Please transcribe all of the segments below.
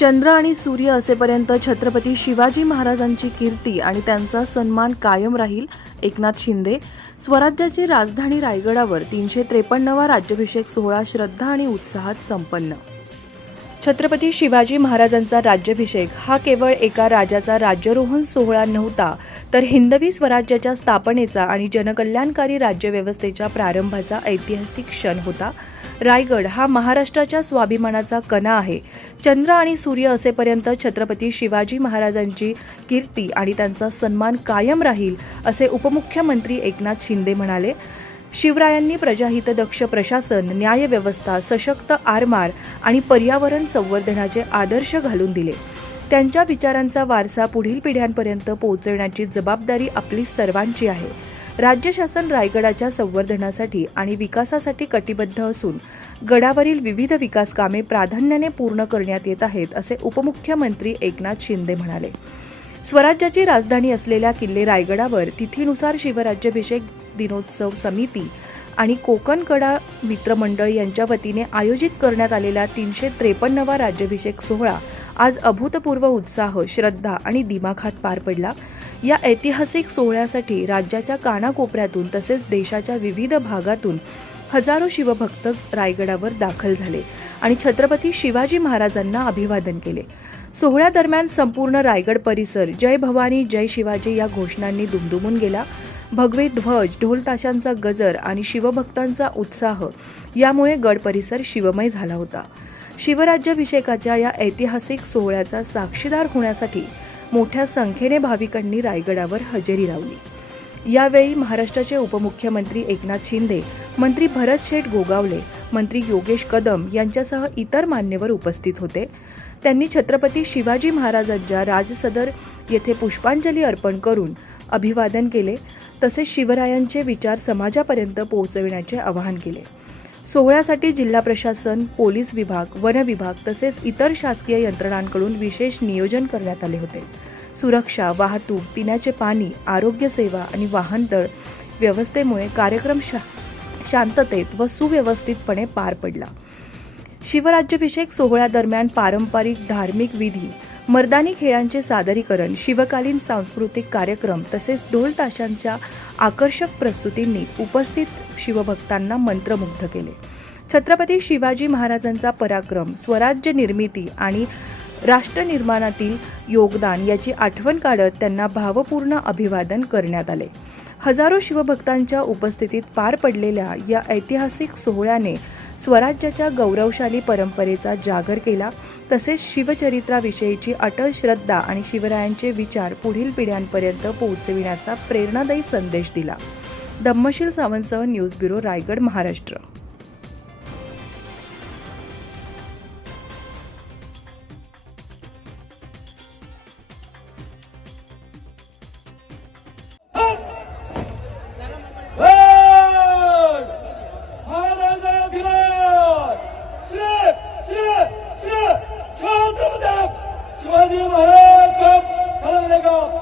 चंद्र आणि सूर्य असेपर्यंत छत्रपती शिवाजी महाराजांची कीर्ती आणि त्यांचा सन्मान कायम राहील. एकनाथ शिंदे. स्वराज्याची राजधानी रायगडावर 353वा राज्याभिषेक सोहळा श्रद्धा आणि उत्साहात संपन्न. छत्रपती शिवाजी महाराजांचा राज्याभिषेक हा केवळ एका राजाचा राज्यारोहण सोहळा नव्हता, तर हिंदवी स्वराज्याच्या स्थापनेचा आणि जनकल्याणकारी राज्यव्यवस्थेच्या प्रारंभाचा ऐतिहासिक क्षण होता. रायगड हा महाराष्ट्राच्या स्वाभिमानाचा कणा आहे. चंद्र आणि सूर्य असेपर्यंत छत्रपती शिवाजी महाराजांची कीर्ती आणि त्यांचा सन्मान कायम राहील, असे उपमुख्यमंत्री एकनाथ शिंदे म्हणाले. शिवरायांनी प्रजाहितदक्ष प्रशासन, न्यायव्यवस्था, सशक्त आरमार आणि पर्यावरण संवर्धनाचे आदर्श घालून दिले. त्यांच्या विचारांचा वारसा पुढील पिढ्यांपर्यंत पोहोचवण्याची जबाबदारी आपली सर्वांची आहे. राज्य शासन रायगडाच्या संवर्धनासाठी आणि विकासासाठी कटिबद्ध असून गडावरील विविध विकास कामे प्राधान्याने पूर्ण करण्यात येत आहेत, असे उपमुख्यमंत्री एकनाथ शिंदे म्हणाले. स्वराज्याची राजधानी असलेल्या किल्ले रायगडावर तिथीनुसार शिवराज्याभिषेक दिनोत्सव समिती आणि कोकण कडा मित्रमंडळ यांच्या वतीने आयोजित करण्यात आलेला 353वा राज्याभिषेक सोहळा आज अभूतपूर्व उत्साह, श्रद्धा आणि दिमाखात पार पडला. या ऐतिहासिक सोहळ्यासाठी राज्याच्या कानाकोपऱ्यातून तसेच देशाच्या विविध भागातून हजारो शिवभक्त रायगडावर दाखल झाले आणि छत्रपती शिवाजी महाराजांना अभिवादन केले. सोहळ्यादरम्यान संपूर्ण रायगड परिसर जय भवानी जय शिवाजी या घोषणांनी दुमदुमून गेला. भगवे ध्वज, ढोल ताशांचा गजर आणि शिवभक्तांचा उत्साह यामुळे गड परिसर शिवमय झाला होता. शिवराज्याभिषेकाच्या या ऐतिहासिक सोहळ्याचा साक्षीदार होण्यासाठी मोठ्या संख्येने भाविकांनी रायगडावर हजेरी लावली. यावेळी महाराष्ट्राचे उपमुख्यमंत्री एकनाथ शिंदे, मंत्री भरत शेठ गोगावले, मंत्री योगेश कदम यांच्यासह इतर मान्यवर उपस्थित होते. त्यांनी छत्रपती शिवाजी महाराजांच्या राजसदर येथे पुष्पांजली अर्पण करून अभिवादन केले. तसेच शिवरायांचे विचार समाजापर्यंत पोहोचविण्याचे आवाहन केले. सोहळ्यासाठी जिल्हा प्रशासन, पोलीस विभाग, वन विभाग तसेच इतर शासकीय यंत्रणांकडून विशेष नियोजन करण्यात आले होते. सुरक्षा, वाहतूक, पिण्याचे पाणी, आरोग्य सेवा आणि वाहनतळ व्यवस्थेमुळे कार्यक्रम शांततेत व सुव्यवस्थितपणे पार पडला. शिवराज्याभिषेक सोहळ्यादरम्यान पारंपरिक धार्मिक विधी, मर्दानी खेळांचे सादरीकरण, शिवकालीन सांस्कृतिक कार्यक्रम तसेच ढोल ताशांच्या आकर्षक प्रस्तुतींनी उपस्थित शिवभक्तांना मंत्रमुग्ध केले. छत्रपती शिवाजी महाराजांचा पराक्रम, स्वराज्य निर्मिती आणि राष्ट्रनिर्माणातील योगदान याची आठवण काढत त्यांना भावपूर्ण अभिवादन करण्यात आले. हजारो शिवभक्तांच्या उपस्थितीत पार पडलेल्या या ऐतिहासिक सोहळ्याने स्वराज्याच्या गौरवशाली परंपरेचा जागर केला. तसेच शिवचरित्राविषयीची अटल श्रद्धा आणि शिवरायांचे विचार पुढील पिढ्यांपर्यंत पोहोचविण्याचा प्रेरणादायी संदेश दिला. दम्मशील सावंतसह न्यूज ब्युरो, रायगड, महाराष्ट्र. शिवाजी महाराज का सलाम धन्यवाद.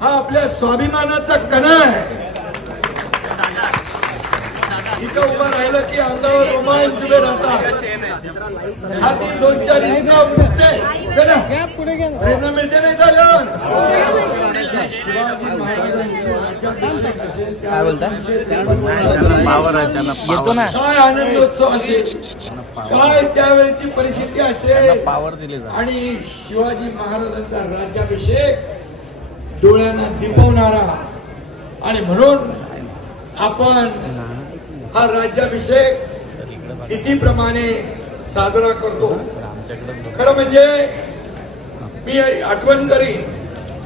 हा आपल्या स्वाभिमानाचा कणा आहे. इथं उभं राहिलं की अंगावर रोमांच उभे राहतात, छाती दोन चार इंचा फुटते, प्रेरणा मिळते नाही झालं. शिवाजी महाराजांचं राज्याभिषेक असेल येतो ना काय आनंदोत्सव असेल, काय त्यावेळेची परिस्थिती असेल. पावर दिले आणि शिवाजी महाराजांचा राज्याभिषेक डोळ्यांना दिपवणारा. आणि म्हणून आपण हा राज्याभिषेक तिथीप्रमाणे साजरा करतो. खरं म्हणजे मी आठवण करीन,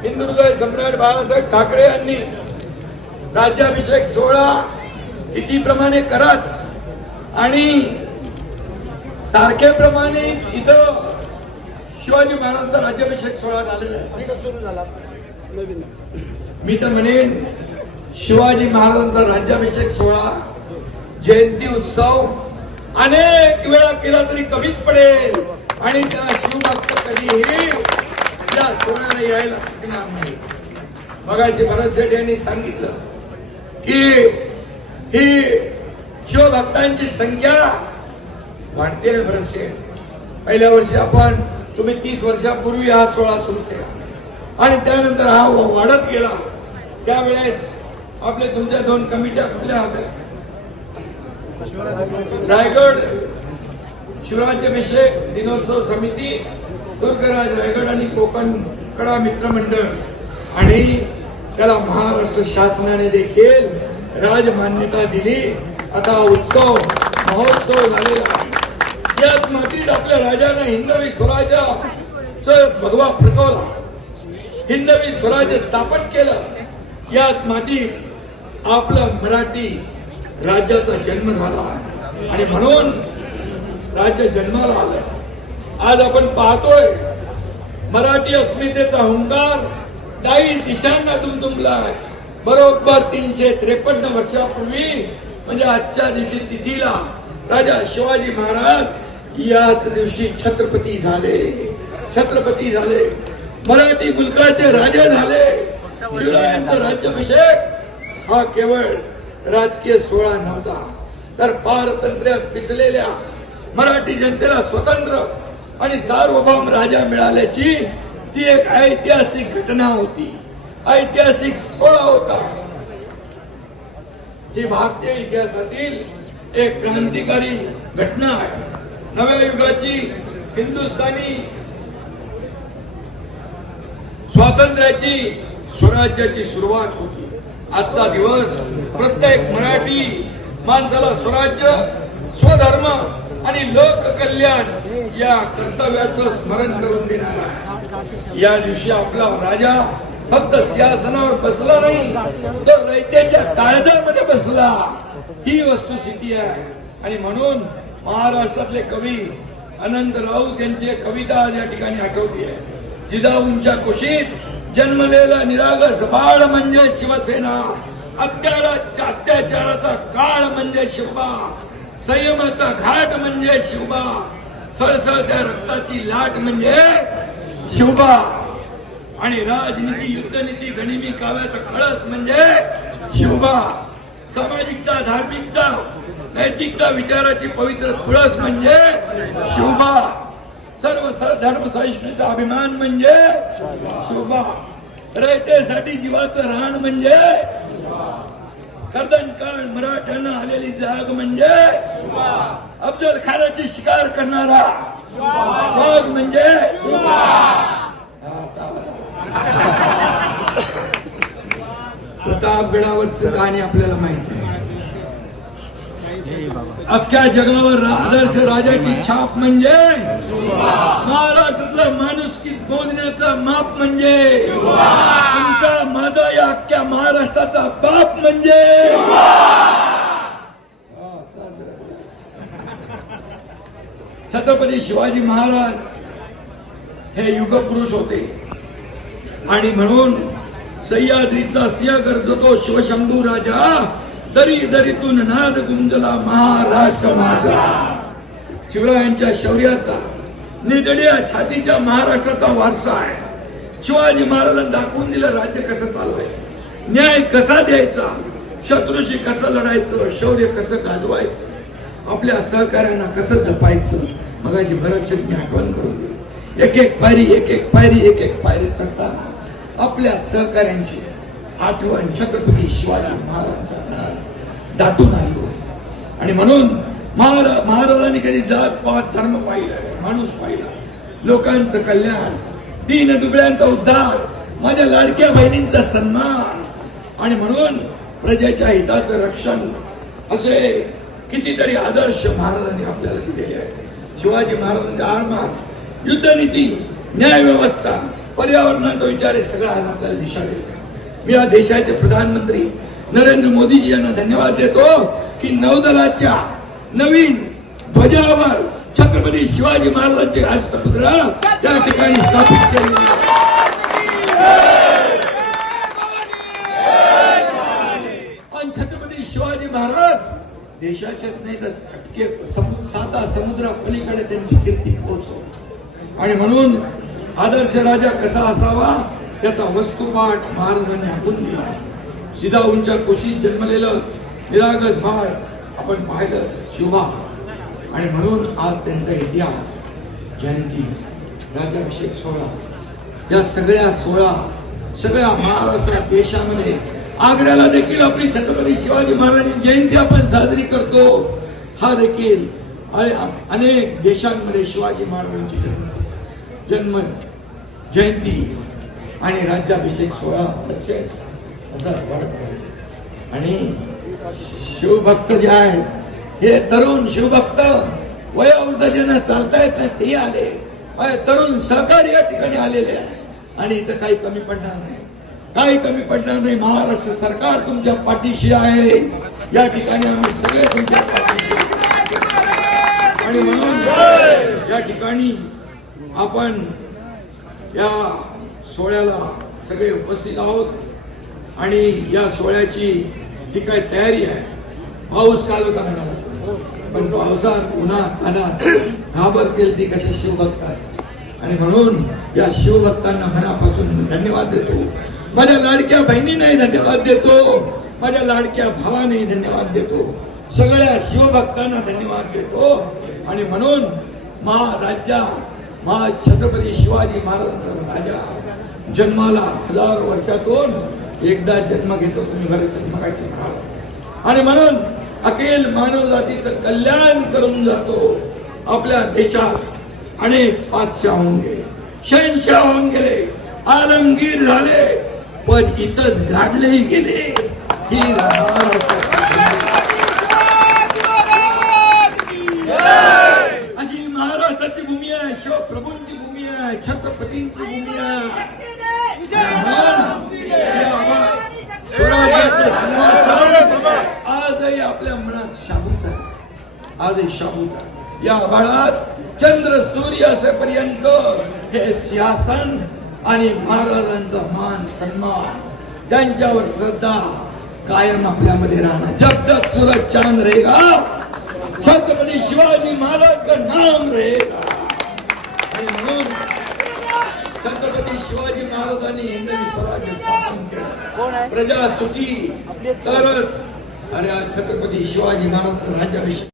हिंदुहृदय सम्राट बाळासाहेब ठाकरे यांनी राज्याभिषेक सोहळा तिथीप्रमाणे कराच आणि तारखेप्रमाणे इथं शिवाजी महाराजांचा राज्याभिषेक सोहळा झालेला आहे. मी तर म्हणेन शिवाजी महाराजांचा राज्याभिषेक सोहळा, जयंती उत्सव अनेक वेळा केला तरी कमीच पडेल आणि त्याला शिवभक्त कधीही या सोहळ्याला यायला शिकणार नाही. मगाशी भरत शेठ यांनी सांगितलं की ही शिवभक्तांची संख्या वाढते. भरत शेठ, पहिल्या वर्षी तुम्ही 30 वर्षापूर्वी हा सोहळा सुरू केला आणि त्यानंतर हा वाढत गेला. त्यावेळेस तुमच्या 2 कमिट्या कुठल्या होत्या? रायगड शिवराज्याभिषेक दिनोत्सव समिती, दुर्गराज रायगड आणि कोकण कडा मित्रमंडळ. आणि त्याला महाराष्ट्र शासनाने देखील राजमान्यता दिली. आता उत्सव महोत्सव झालेला आहे. याच मातीत आपल्या राजाने हिंदवी स्वराज्याचा भगवा फडकवला, हिंदवी स्वराज्य स्थापन केलं. याच मातीत आपलं मराठी राज्याचा जन्म झाला आणि म्हणून राज्य जन्माला आलं. आज आपण पाहतोय मराठी अस्मितेचा हुंकार दाई दिशांना दुमदुमलाय. बरोबर 353 वर्षापूर्वी म्हणजे आजच्या दिवशी तिथीला राजा शिवाजी महाराज याच दिवशी छत्रपती झाले. मराठी मुलकाचे राजे झाले. शिवरायांचा राज्याभिषेक हा केवळ राजकीय सोहळा नव्हता, तर पारतंत्र्यात पिचलेल्या मराठी जनतेला स्वतंत्र आणि सार्वभौम राजा मिळाल्याची ती एक ऐतिहासिक घटना होती, ऐतिहासिक सोहळा होता. ही भारतीय इतिहासातील एक क्रांतिकारी घटना आहे. नव्या युगाची हिंदुस्थानी स्वातंत्र्याची, स्वराज्याची सुरुवात होती. आजचा दिवस प्रत्येक मराठी माणसाला स्वराज्य, स्वधर्म आणि लोककल्याण या कर्तव्याचं स्मरण करून देणार आहे. या दिवशी आपला राजा फक्त सिंहासनावर बसला नाही, तर रयतेच्या काळजामध्ये बसला. ही वस्तुस्थिती आहे. आणि म्हणून महाराष्ट्रातले कवी अनंत राऊत यांची एक कविता आज या ठिकाणी आठवते. जिजाऊंच्या कुशीत जन्मलेला निरागस बाळ म्हणजे शिवसेना, अत्याचाराचा काळ म्हणजे शिवबा, संयमाचा घाट म्हणजे शिवबा, सळसळत्या रक्ताची लाट म्हणजे शिवबा, आणि राजनीती, युद्धनीती, गनिमी काव्याचा कळस म्हणजे शिवबा, सामाजिकता, धार्मिकता, नैतिकता, विचाराची पवित्र तुळस म्हणजे शिवबा, सर्व धर्म सहिष्णुतेचा अभिमान म्हणजे शिवबा, रयतेसाठी जीवाचं रान म्हणजे कर्दन काळ मराठ्यांना आलेली जाग म्हणजे अफजल खानाची शिकार करणारा वाघ म्हणजे प्रतापगडावरचं कहाणी आपल्याला माहिती आहे. अख्ख्या जगावर आदर्श राजाची छाप म्हणजे महाराष्ट्रातला माणुसकीत बोलण्याचा माप म्हणजे तुमचा माझा या अख्ख्या महाराष्ट्राचा बाप म्हणजे छत्रपती शिवाजी महाराज हे युगपुरुष होते. आणि म्हणून सह्याद्रीचा सिंह गरजतो शिवशंभू राजा, दरी दरीतून नाद गुंजला महाराष्ट्र माझा. शिवरायांच्या शौर्याचा, निधड्या छातीच्या महाराष्ट्राचा वारसा आहे. शिवाजी महाराजांनी दाखवून दिलं राज्य कसं चालवायचं, न्याय कसा द्यायचा, शत्रूशी कसं लढायचं, शौर्य कसं गाजवायचं, आपल्या सहकार्यांना कसं जपायचं. मगाशी भरत शेठने आठवण करून दिली. एक एक पायरी चढताना आपल्या सहकार्यांची आठवण छत्रपती शिवाजी महाराजांच्या मनात दाटून आली होती. आणि म्हणून महाराजांनी कधी जात पात धर्म पाहिला, माणूस पाहिला, लोकांचं कल्याण, दीन दुबळ्यांचा उद्धार, माझ्या लाडक्या बहिणींचा सन्मान, आणि म्हणून प्रजेच्या हिताचं रक्षण, असे कितीतरी आदर्श महाराजांनी आपल्याला दिलेले आहेत. शिवाजी महाराजांच्या आरमात युद्धनीती, न्याय व्यवस्था, पर्यावरणाचा विचार हे सगळं आज आपल्याला दिशा देतो. मी या देशाचे प्रधानमंत्री नरेंद्र मोदीजी यांना धन्यवाद देतो की नौदलाच्या नवीन ध्वजावर छत्रपती शिवाजी महाराजांचे राष्ट्रपुत्र त्या ठिकाणी स्थापित केले. आणि छत्रपती शिवाजी महाराज देशाचे नाही तर अटके 7 समुद्रापलीकडे त्यांची कीर्ती पोहोचव. आणि म्हणून आदर्श राजा कसा असावा त्याचा वस्तुपाठ महाराजांनी आखून दिला. जिजाऊंच्या कुशीत जन्मलेलं निरागस बाळ आपण पाहिलं शिवबा. आणि म्हणून आज त्यांचा इतिहास, जयंती, राज्याभिषेक सोहळा, या सगळ्या महाराष्ट्रात, देशामध्ये, आग्र्याला देखील आपली छत्रपती शिवाजी महाराजांची जयंती आपण साजरी करतो. हा देखील अनेक देशांमध्ये शिवाजी महाराजांची जन्म जयंती आणि राज्याभिषेक सोहळा असं वाढत राहील. आणि शिवभक्त जे आहेत हे तरुण शिवभक्त, वयोवृद्ध ज्यांना चालता येत नाही ते आले, तरुण सहकारी या ठिकाणी आलेले आहे. आणि इथं काही कमी पडणार नाही. महाराष्ट्र सरकार तुमच्या पाठीशी आहे. या ठिकाणी आम्ही सगळे तुमच्या पाठीशी आहे. आणि म्हणून या ठिकाणी आपण या सोहळ्याला सगळे उपस्थित आहोत. आणि या सोहळ्याची जी काही तयारी आहे, पाऊस काल होता म्हणाला, पण पावसात उन्हात आला घाबरतील ती कशा शिवभक्त असतात. आणि म्हणून या शिवभक्तांना मनापासून धन्यवाद देतो. माझ्या लाडक्या बहिणींनाही धन्यवाद देतो, माझ्या लाडक्या भावानेही धन्यवाद देतो, सगळ्या शिवभक्तांना धन्यवाद देतो. आणि म्हणून छत्रपती शिवाजी महाराजांचा राजा जन्माला 1000 वर्षातून एकदा जन्म घेतो. तुम्ही बरेच मगाशी म्हणाल. आणि म्हणून अखिल मानव जातीचं कल्याण करून जातो. आपल्या देशात अनेक बादशाह होऊन गेले, शहनशाह होऊन गेले, आलमगीर झाले, पण इथंच गाडलेही गेले. ही अशी महाराष्ट्राची भूमी आहे, शिवप्रभूंची भूमी आहे, छत्रपतींची भूमी आहे. स्वराज्याचे सिंहासन आजही आपल्या मनात शाबूत आहे, आजही शाबूत आहे. या काळात चंद्र सूर्य असेपर्यंत हे सिंहासन आणि महाराजांचा मान सन्मान, त्यांच्यावर श्रद्धा कायम आपल्यामध्ये राहणार. जब तक सूरज चांद रहेगा छत्रपती शिवाजी महाराज का नाम रहेगा. आणि म्हणून छत्रपती शिवाजी महाराजांनी हिंदवी स्वराज्य स्थापन केलं. प्रजा सुखी तरच. अरे छत्रपती शिवाजी महाराज राज्याभिषेक